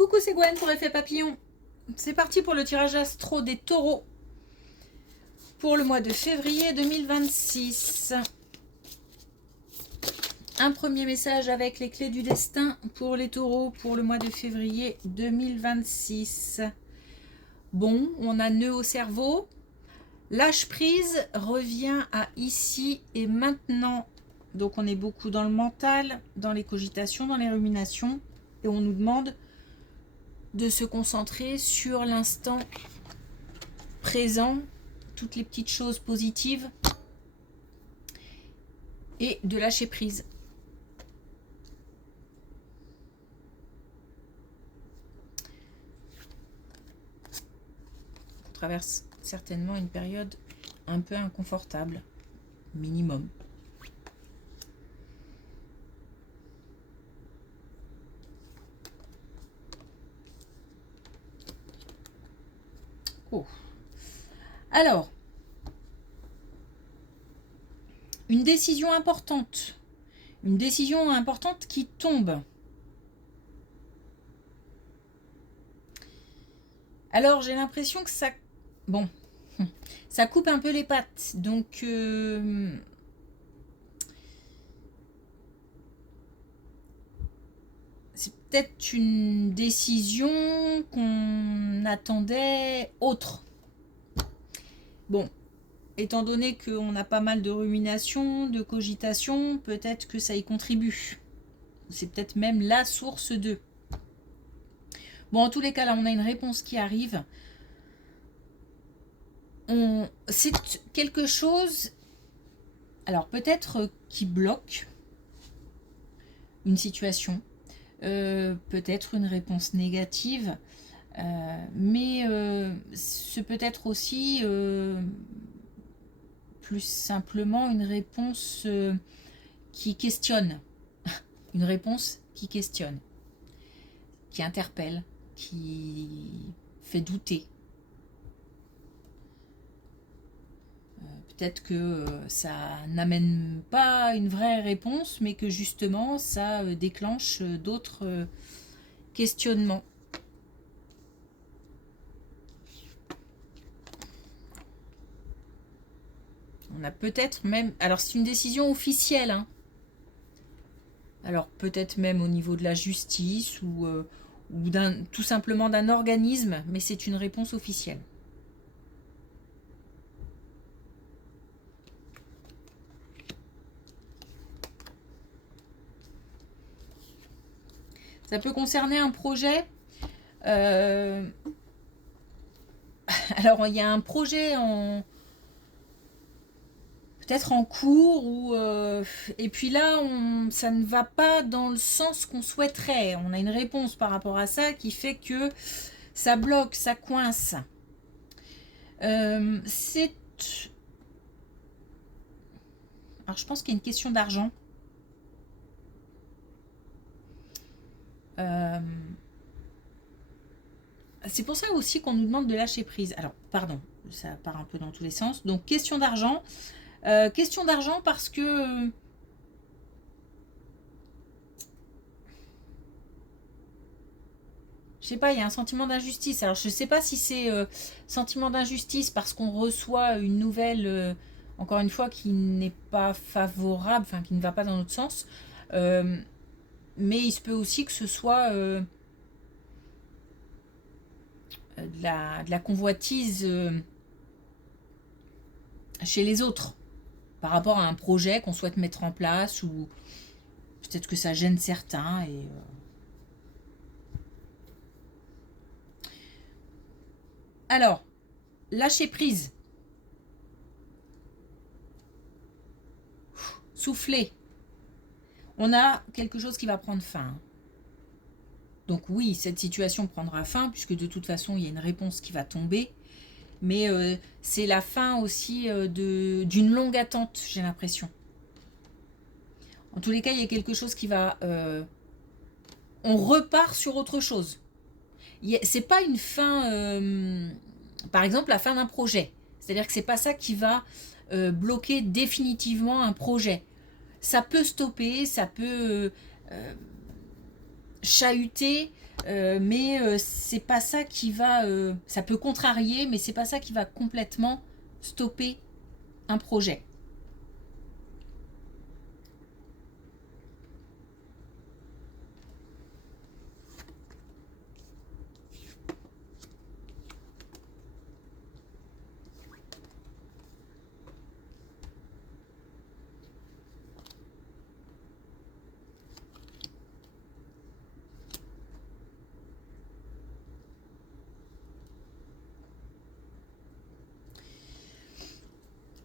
Coucou, c'est Gwen pour Effet Papillon. C'est parti pour le tirage astro des taureaux pour le mois de février 2026. Un premier message avec les clés du destin pour les taureaux pour le mois de février 2026. Bon, on a nœud au cerveau. Lâche prise revient à ici et maintenant. Donc on est beaucoup dans le mental, dans les cogitations, dans les ruminations. Et on nous demande de se concentrer sur l'instant présent, toutes les petites choses positives et de lâcher prise. On traverse certainement une période un peu inconfortable, minimum. Oh. Alors, une décision importante qui tombe. Alors, j'ai l'impression que ça... Bon, ça coupe un peu les pattes. Donc, c'est peut-être une décision qu'on attendait autre. Bon, étant donné qu'on a pas mal de ruminations, de cogitations, peut-être que ça y contribue. C'est peut-être même la source de. Bon, en tous les cas, là, on a une réponse qui arrive. C'est quelque chose, alors peut-être qui bloque une situation, peut-être une réponse négative, mais c'est peut-être aussi plus simplement une réponse qui questionne, une réponse qui questionne, qui interpelle, qui fait douter. Peut-être que ça n'amène pas une vraie réponse, mais que justement ça déclenche d'autres questionnements. On a peut-être même... Alors c'est une décision officielle, hein. Alors peut-être même au niveau de la justice ou tout simplement d'un organisme, mais c'est une réponse officielle. Ça peut concerner un projet. Alors, il y a un projet peut-être en cours, et puis là, ça ne va pas dans le sens qu'on souhaiterait. On a une réponse par rapport à ça qui fait que ça bloque, ça coince. C'est... Alors, je pense qu'il y a une question d'argent. C'est pour ça aussi qu'on nous demande de lâcher prise. Alors, pardon, ça part un peu dans tous les sens. Donc, question d'argent. Question d'argent parce que... je sais pas, il y a un sentiment d'injustice. Alors, je sais pas si c'est sentiment d'injustice parce qu'on reçoit une nouvelle, encore une fois, qui n'est pas favorable, enfin, qui ne va pas dans notre sens. Mais il se peut aussi que ce soit... de la convoitise chez les autres par rapport à un projet qu'on souhaite mettre en place, ou peut-être que ça gêne certains. Et alors, lâcher prise, souffler, on a quelque chose qui va prendre fin. Donc oui, cette situation prendra fin, puisque de toute façon, il y a une réponse qui va tomber. Mais c'est la fin aussi d'une longue attente, j'ai l'impression. En tous les cas, il y a quelque chose qui va... on repart sur autre chose. C'est pas une fin... par exemple, la fin d'un projet. C'est-à-dire que c'est pas ça qui va bloquer définitivement un projet. Ça peut stopper, ça peut chahuter Mais c'est pas ça qui va... ça peut contrarier, mais c'est pas ça qui va complètement stopper un projet.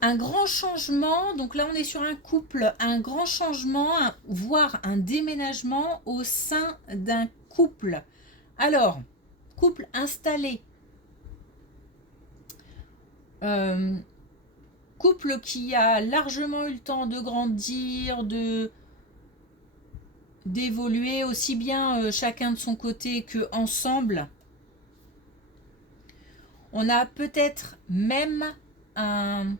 Un grand changement, donc là on est sur un couple, un grand changement, voire un déménagement au sein d'un couple. Alors, couple installé, euh, couple qui a largement eu le temps de grandir, d'évoluer aussi bien chacun de son côté que ensemble. On a peut-être même un,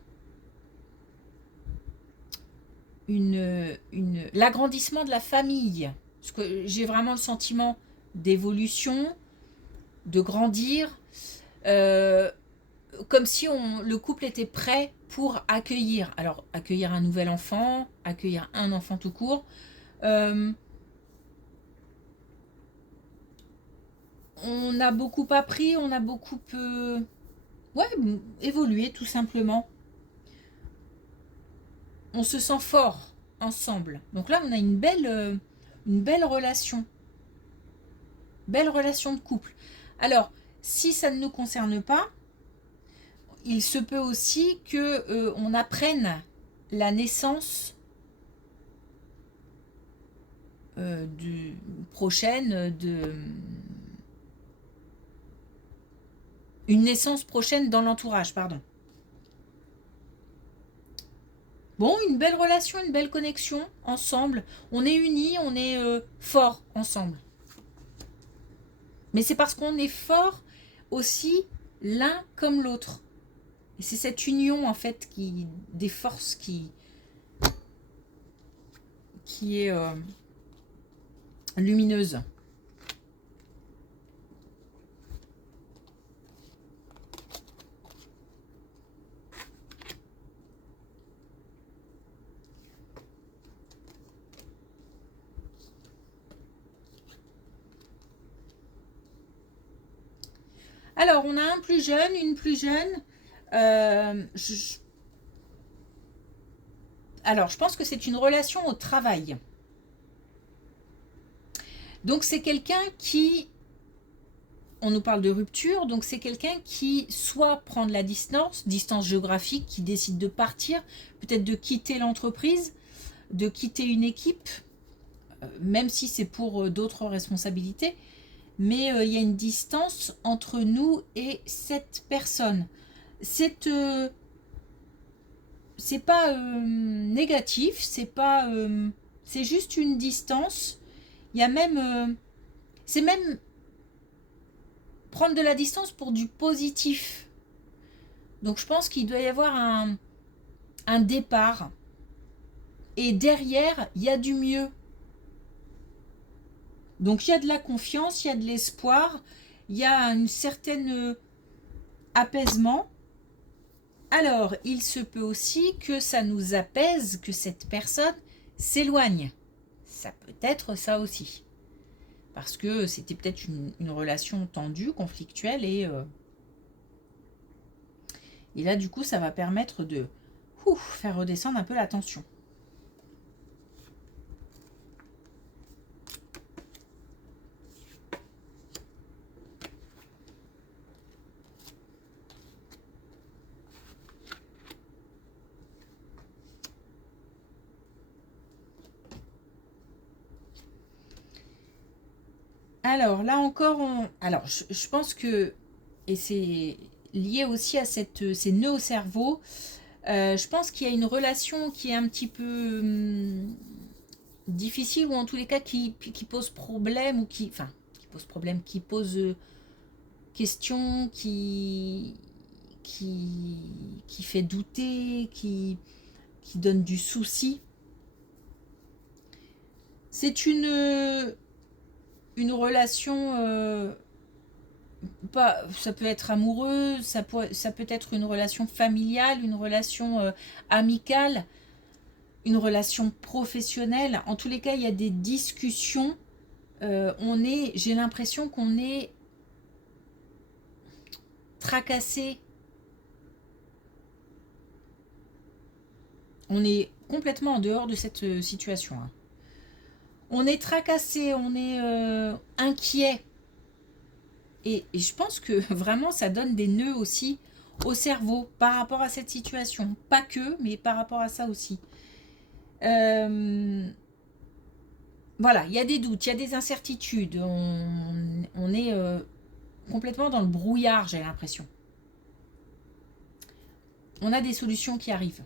l'agrandissement de la famille. Parce que j'ai vraiment le sentiment d'évolution, de grandir, euh, comme si le couple était prêt pour accueillir. Alors, accueillir un nouvel enfant, accueillir un enfant tout court. On a beaucoup appris, on a beaucoup ouais, évolué tout simplement. On se sent fort ensemble. Donc là, on a une belle relation. Belle relation de couple. Alors, si ça ne nous concerne pas, il se peut aussi que on apprenne la naissance prochaine une naissance prochaine dans l'entourage, pardon. Bon, une belle relation, une belle connexion ensemble. On est unis, on est forts ensemble. Mais c'est parce qu'on est forts aussi l'un comme l'autre. Et c'est cette union en fait des forces qui est lumineuse. Alors, on a un plus jeune, une plus jeune. Alors, je pense que c'est une relation au travail. Donc, c'est quelqu'un qui... On nous parle de rupture, donc c'est quelqu'un qui soit prend de la distance géographique, qui décide de partir, peut-être de quitter l'entreprise, de quitter une équipe, même si c'est pour d'autres responsabilités. Mais il y a une distance entre nous et cette personne. C'est pas négatif, c'est juste une distance. Il y a même c'est même prendre de la distance pour du positif. Donc je pense qu'il doit y avoir un départ et derrière il y a du mieux. Donc il y a de la confiance, il y a de l'espoir, il y a une certaine apaisement. Alors, il se peut aussi que ça nous apaise, que cette personne s'éloigne. Ça peut être ça aussi. Parce que c'était peut-être une relation tendue, conflictuelle, et là, du coup, ça va permettre de faire redescendre un peu la tension. Alors là encore, alors je pense que, et c'est lié aussi à ces nœuds au cerveau, je pense qu'il y a une relation qui est un petit peu difficile ou en tous les cas qui pose problème ou qui pose problème, qui pose question, qui fait douter, qui donne du souci. C'est une relation, ça peut être amoureux, ça peut être une relation familiale, une relation amicale, une relation professionnelle. En tous les cas, il y a des discussions. J'ai l'impression qu'on est tracassé. On est complètement en dehors de cette situation, hein. On est tracassé, on est inquiet. Et je pense que vraiment, ça donne des nœuds aussi au cerveau par rapport à cette situation. Pas que, mais par rapport à ça aussi. Voilà, il y a des doutes, il y a des incertitudes. On est complètement dans le brouillard, j'ai l'impression. On a des solutions qui arrivent.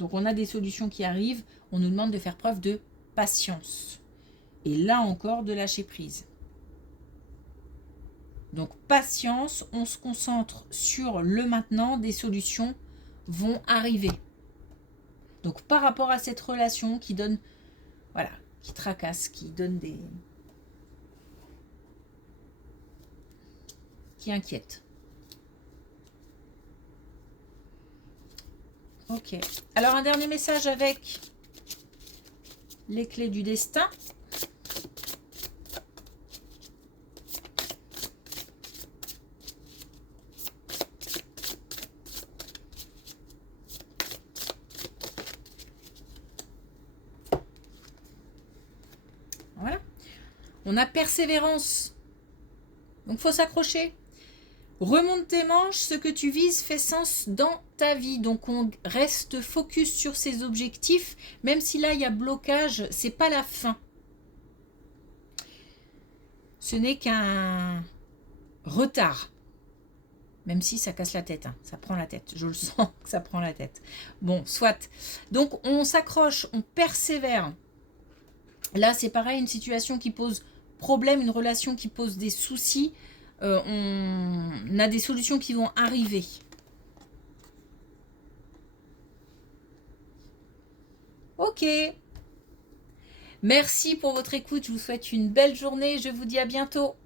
Donc on a des solutions qui arrivent. On nous demande de faire preuve de patience. Et là encore, de lâcher prise. Donc patience, on se concentre sur le maintenant, des solutions vont arriver. Donc par rapport à cette relation qui donne, voilà, qui tracasse, qui donne des... qui inquiète. Ok. Alors un dernier message avec les clés du destin. Voilà. On a persévérance. Donc faut s'accrocher. Remonte tes manches, ce que tu vises fait sens dans ta vie. Donc on reste focus sur ses objectifs, même si là il y a blocage, c'est pas la fin. Ce n'est qu'un retard. Même si ça casse la tête, hein. Ça prend la tête. Je le sens que ça prend la tête. Bon, soit. Donc on s'accroche, on persévère. Là c'est pareil, une situation qui pose problème, une relation qui pose des soucis. On a des solutions qui vont arriver. Ok. Merci pour votre écoute. Je vous souhaite une belle journée. Je vous dis à bientôt.